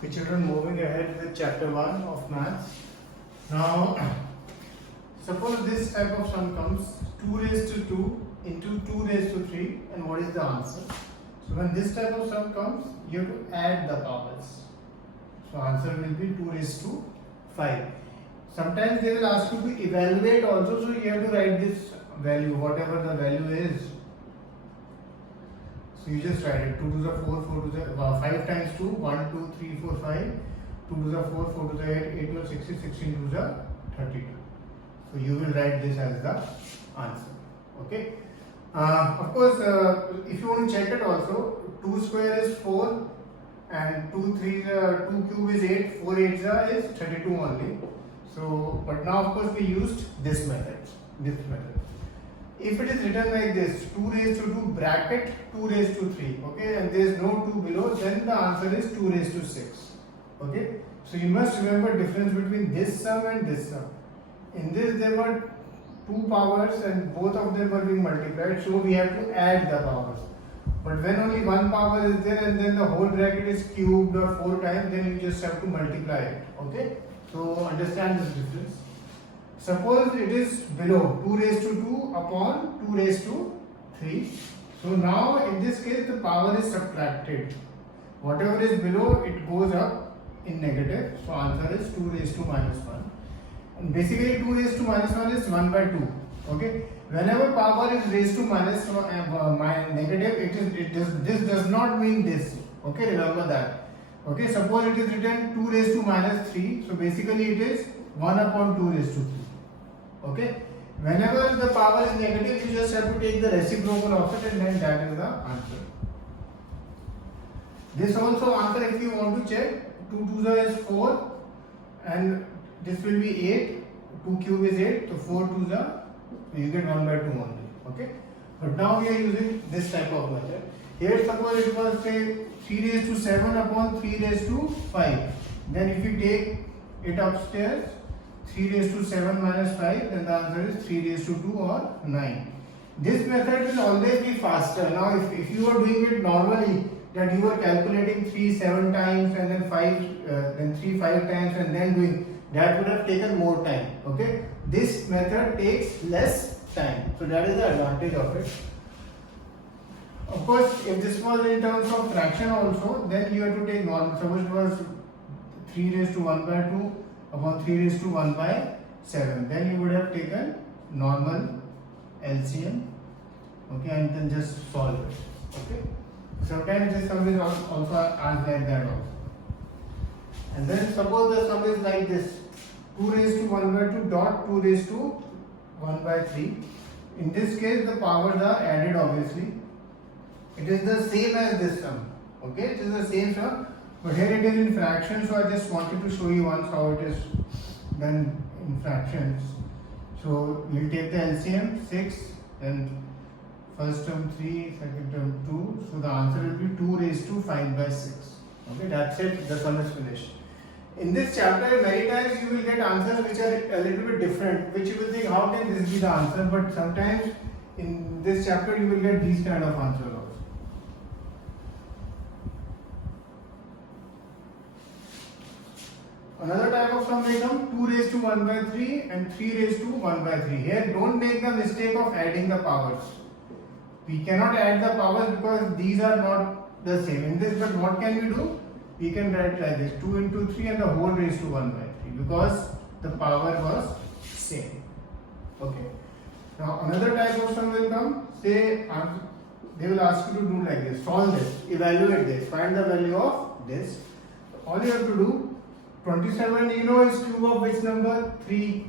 Okay, children, moving ahead with chapter 1 of maths. Now, suppose this type of sum comes 2 raised to 2 into 2 raised to 3, and what is the answer? So, when this type of sum comes, you have to add the powers. So, answer will be 2 raised to 5. Sometimes they will ask you to evaluate also, so you have to write this value, whatever the value is. So you just write it 2 to the 4, 4 to the 5 times 2, 1, 2, 3, 4, 5, 2 to the 4, 4 to the 8, 8 to the 16, 16 to the 32. So you will write this as the answer. Okay. Of course, if you want to check it also, 2 square is 4 and 2 cube is 8, 4 8 is 32 only. So, but now of course we used this method. If it is written like this, 2 raised to 2 bracket 2 raised to 3, okay, and there is no 2 below, then the answer is 2 raised to 6, okay. So you must remember difference between this sum and this sum. In this there were 2 powers and both of them were being multiplied, so we have to add the powers. But when only one power is there and then the whole bracket is cubed or 4 times, then you just have to multiply it, okay. So understand this difference. Suppose it is below 2 raised to 2 upon 2 raised to 3. So now in this case the power is subtracted. Whatever is below, it goes up in negative. So answer is 2 raised to minus 1. And basically 2 raised to minus 1 is 1 by 2. Okay. Whenever power is raised to minus negative, this does not mean this. Okay, remember that. Okay, suppose it is written 2 raised to minus 3. So basically it is 1 upon 2 raised to 3. Okay, whenever the power is negative, you just have to take the reciprocal of it and then that is the answer. This also answer, if you want to check, 2 2 is 4 and this will be 8, 2 cube is 8, so 4 2 you get 1 by 2 only. Okay, but now we are using this type of method. Here suppose it was say 3 raised to 7 upon 3 raised to 5. Then if you take it upstairs, 3 raised to 7 minus 5, then the answer is 3 raised to 2 or 9. This method will always be faster. Now if you are doing it normally, that you are calculating 3 7 times and then 5 then 3 5 times and then doing, that would have taken more time. Okay, this method takes less time, so that is the advantage of it. Of course, if this was in terms of fraction also, then you have to take normal. Suppose it was 3 raised to 1 by 2 upon 3 raised to 1 by 7, then you would have taken normal LCM, okay, and then just solve it. Okay, sometimes this sum is also asked like that also. And then suppose the sum is like this, 2 raised to 1 by 2 dot 2 raised to 1 by 3. In this case the powers are added obviously. It is the same as this sum, okay, it is the same sum. But here it is in fractions, so I just wanted to show you once how it is done in fractions. So we will take the LCM 6, then first term 3, second term 2. So the answer will be 2 raised to 5 by 6. Okay, that's it. The sum is finished. In this chapter, many times you will get answers which are a little bit different, which you will think, how can this be the answer? But sometimes in this chapter you will get these kind of answers also. Another type of sum may come 2 raised to 1 by 3 and 3 raised to 1 by 3. Here don't make the mistake of adding the powers. We cannot add the powers because these are not the same. In this, but what can we do? We can write like this, 2 into 3 and the whole raised to 1 by 3 because the power was same. Okay. Now another type of sum will come, say they will ask you to do like this, solve this, evaluate this, find the value of this. All you have to do, 27 you know is cube of which number? 3.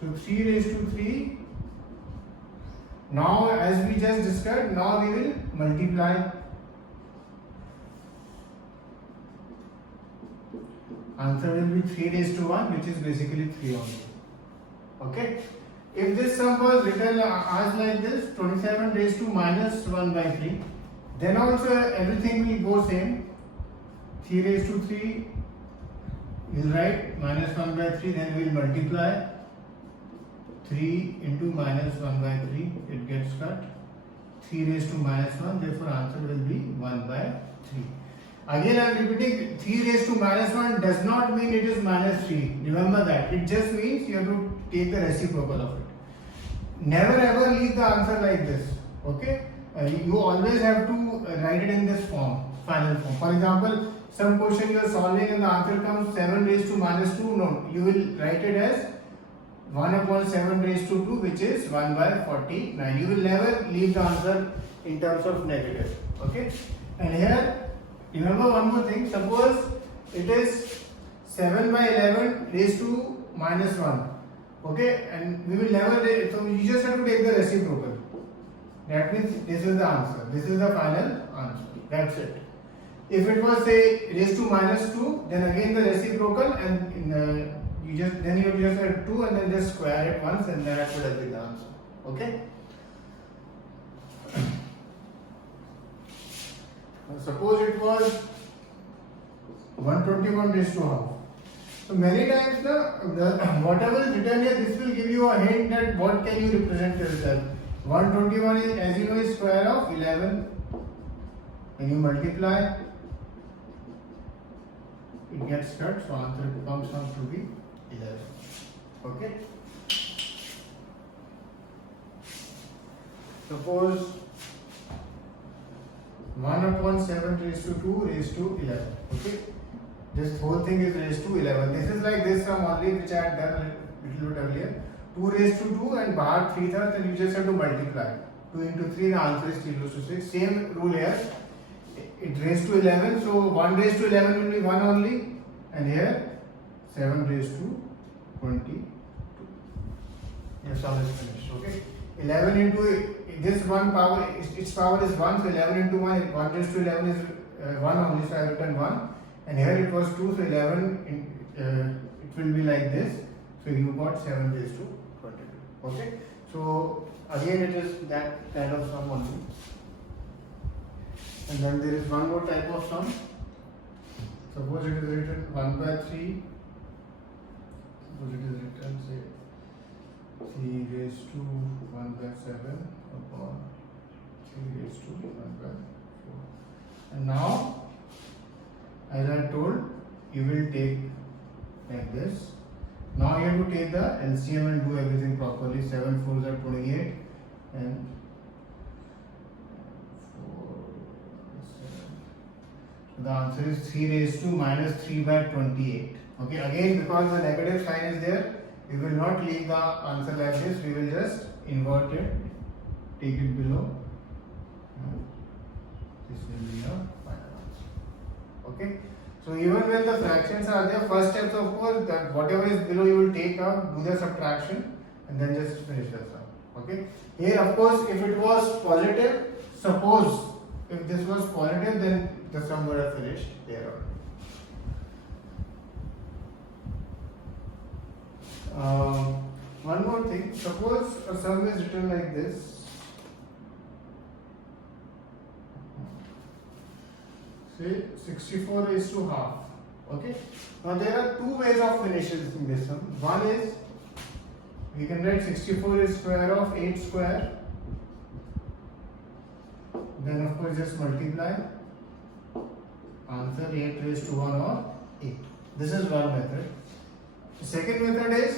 So 3 raised to 3. Now as we just discussed, now we will multiply. Answer will be 3 raised to 1, which is basically 3 only. Okay. If this sum was written as like this, 27 raised to minus 1 by 3, then also everything will go same. 3 raised to 3, we will write minus 1 by 3, then we will multiply 3 into minus 1 by 3, it gets cut. 3 raised to minus 1, therefore answer will be 1 by 3. Again, I am repeating, 3 raised to minus 1 does not mean it is minus 3. Remember that. It just means you have to take the reciprocal of it. Never ever leave the answer like this. Okay? You always have to write it in this form, final form. For example, some question you are solving and the answer comes 7 raised to minus 2. No, you will write it as 1 upon 7 raised to 2, which is 1 by 49. You will never leave the answer in terms of negative. Okay? And here, remember one more thing. Suppose it is 7 by 11 raised to minus 1. Okay? And we will never, so you just have to take the reciprocal. That means this is the answer. This is the final answer. That's it. If it was say raised to minus 2, then again the reciprocal, and you just add 2 and then just square it once, and that would have been the answer. Okay? Suppose it was 121 raised to half. So many times whatever is written here, this will give you a hint that what can you represent yourself. 121 is, as you know, is square of 11. When you multiply, it gets cut, so answer comes out to be 11. Okay? Suppose 1 upon 7 raised to 2 raised to 11. Okay? This whole thing is raised to 11. This is like this sum only, which I had done a little bit earlier. 2 raised to 2 and bahar 3/3, and you just have to multiply. 2 into 3, the answer is 3 raised to 6. Same rule here. It raised to 11, so 1 raised to 11 will be 1 only, and here 7 raised to 22. Your sum is finished. Okay? 11 into this one power, its power is 1, so 11 into 1, 1 raised to 11 is 1 only, so I have written 1. And here it was 2, so 11, it will be like this. So you got 7 raised to 22. Okay? So again it is that kind of sum only. And then there is one more type of sum. Suppose it is written 1 by 3. Suppose it is written, say, 3 raised to 1 by 7 upon 3 raised to 1 by 4. And now, as I told, you will take like this. Now you have to take the LCM and do everything properly. 7 4s are 28 and 4 7. So the answer is 3 raised to minus 3 by 28. Okay, again because the negative sign is there, we will not leave the answer like this. We will just invert it, take it below. This will be the final answer. Okay. So even when the fractions are there, first step of course that whatever is below you will take out, do the subtraction, and then just finish the sum. Okay. Here of course if it was positive, suppose if this was positive, then the sum would have finished there on. One more thing. Suppose a sum is written like this. Say 64 raised to half. Okay. Now there are two ways of finishing this sum. One is we can write 64 is square of 8 square. Then of course just multiply. Answer 8 raised to 1 or 8. This is one method. The second method is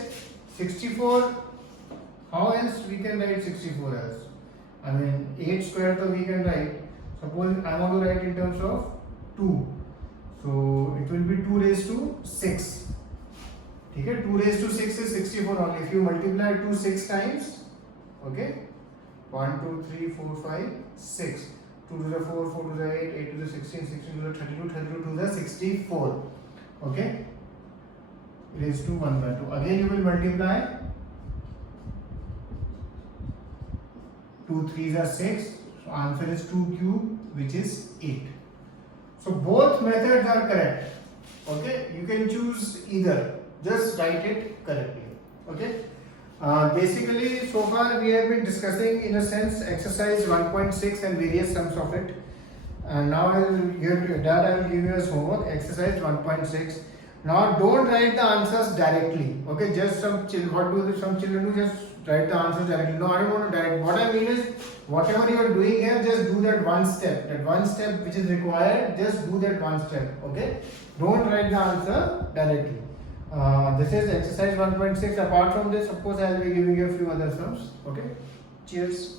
64. How else we can write 64 as? I mean 8 square so we can write. Suppose I want to write in terms of 2. So it will be 2 raised to 6. Okay, 2 raised to 6 is 64 only. If you multiply 2 6 times, okay, 1 2 3 4 5 6. 2 to the 4, 4 to the 8, 8 to the 16, 16 to the 32, 32 to the 64. Okay, raised to 1 by 2. Again you will multiply. 2 3s are 6. So answer is 2 cube, which is 8. So both methods are correct. Okay, you can choose either. Just write it correctly. Okay. Basically, so far we have been discussing in a sense exercise 1.6 and various sums of it. And now I will give you as homework exercise 1.6. Now don't write the answers directly. Okay, just some children do, just write the answers directly. No, I don't want to direct. What I mean is, whatever you are doing here, just do that one step. That one step which is required, just do that one step. Okay? Don't write the answer directly. This is exercise 1.6. Apart from this, of course, I will be giving you a few other sums. Okay? Cheers.